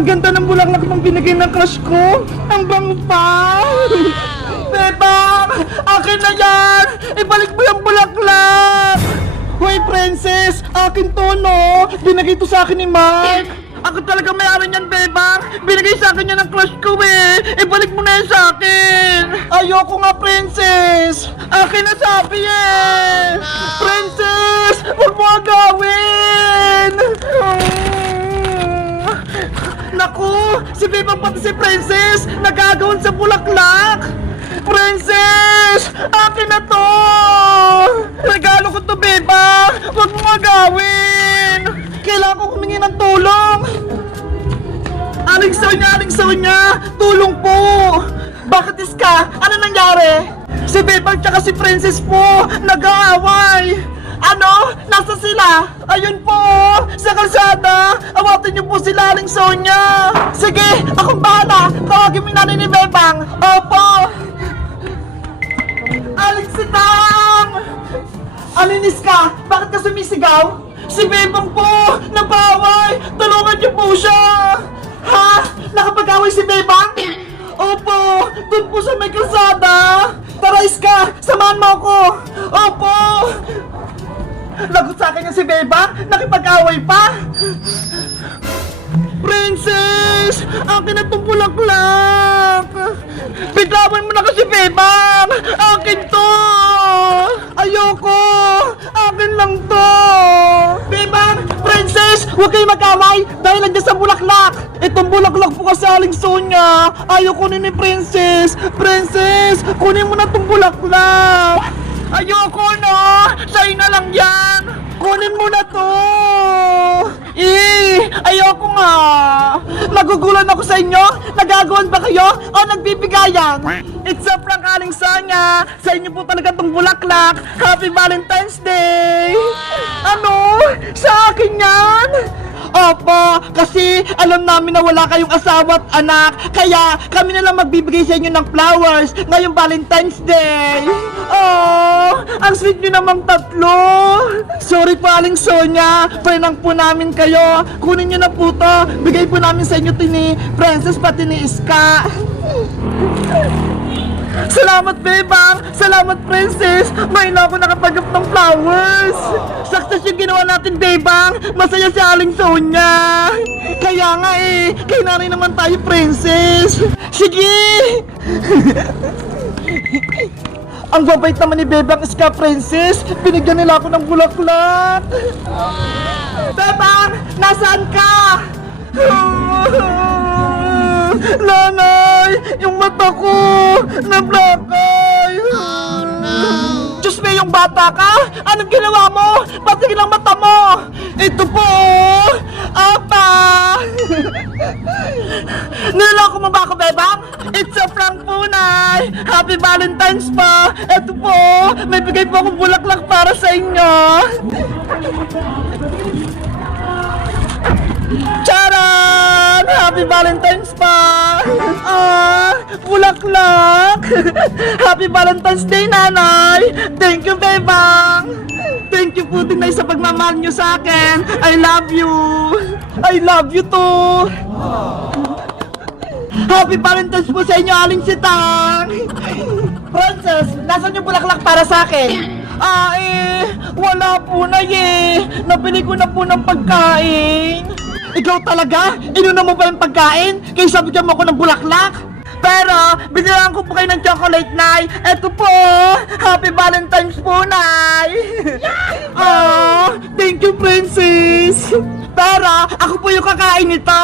Ang ganda ng bulaklak ng binigay ng crush ko. Ang bango pa. Bebang, akin na yan. Ibalik mo yung bulaklak. Hoy, princess, akin to, no? Binigay to sa akin ni Mark. Ako talaga may-ari niyan, Bebang. Binigay sa akin yan ng crush ko, eh. Ibalik mo na yan sa akin. Ayoko nga, princess. Akin na sabi, eh. Princess, huwag mo agawin. Naku, si Bebang pati si princess nagagawan sa bulaklak. Princess, akin na to. Regalo ko to, Bebang. Huwag mo agawin. Kailangan ko humingi ng tulong. Aling Sonia, tulong po. Bakit Iska? Ano nangyari? Si Bebang tsaka si Princess po nag-aaway. Ano? Nasa sila? Ayun po, sa kalsada. Awatin niyo po sila, Aling Sonia. Sige, akong bahala. Tawagin mo yung nanay ni Bebang. Opo. Aling Sitang! Aling Iska, bakit ka sumisigaw? Si Bebang po, napaway! Tulungan niyo po siya! Ha? Nakapag-away si Bebang? Opo, doon po sa may kalsada! Tara Iska, samahan mo ako! Opo! Lagot sa akin yung si Bebang, nakipag-away pa! Princess! Akin na itong bulaklak! Bitawan mo na kasi, Bebang! Akin to! Ayoko! Akin lang to! Bebang! Princess! Huwag kayo mag-away dahil nandiyan sa bulaklak! Itong bulaklak po kasi, Aling Sonia! Ayaw kunin ni Princess! Princess! Kunin mo na itong bulaklak! Ayoko na! Sa'yo na lang yan! Kunin mo na to! Ayoko nga! Nagugulan ako sa inyo? Nagagawan ba kayo? O nagbibigayan? It's a prank, Aling Sonia! Sa inyo po talaga tong bulaklak! Happy Valentine's Day! Ano? Sa akin yan? Opo, kasi alam namin na wala kayong asawa at anak, kaya kami na lang magbibigay sa inyo ng flowers ngayong Valentine's Day. Oh, ang sweet nyo namang tatlo. Sorry po, Aling Sonia, prank po namin kayo. Kunin nyo na po to, bigay po namin sa inyo ni Princess pati ni Iska. Salamat, Bebang! Salamat, Princess! May na ako nakapagap ng flowers! Success yung ginawa natin, Bebang! Masaya si Aling Sonia! Kaya nga eh, kay nanay naman tayo, Princess! Sige! Ang babait naman ni Bebang Iska, Princess! Binigyan nila ako ng bulaklak! Bebang! Nasaan ka? Nanay! Yung mata ko! Na-blackeye! Oh no! Diyos me, yung bata ka? Anong ginawa mo? Patigil ang mata mo! Ito po! Apa! Niloko mo ba ako, Bebang? It's a prank po, Nay! Happy Valentine's pa! Ito po! May bigay po akong bulaklak para sa inyo! Charan! Happy Valentine's pa! Bulaklak! Happy Valentine's Day, Nanay! Thank you, Bebang! Thank you po din, Nay, sa pagmamahal nyo sa akin! I love you! I love you too! Happy Valentine's po sa inyo, Aling Sitang! Princess, nasan yung bulaklak para sa akin? Wala po, Nay eh! Nabili ko na po ng pagkain! Ikaw talaga? Inunan mo ba yung pagkain? Kaya sabigyan mo ako ng bulaklak? Pero, binilang ko po kayo ng chocolate, Nay. Eto po! Happy Valentine's po, Nay! Oh, thank you, Princess! Pero, ako po yung kakain nito!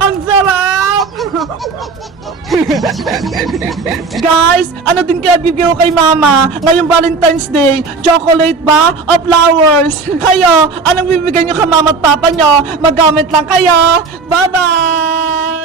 Ang sarap! Guys, ano din kaya bibigyan ko kay Mama ngayong Valentine's Day? Chocolate ba o flowers? Kayo, anong bibigyan nyo kay Mama at Papa nyo? Mag-comment lang kayo. Bye-bye!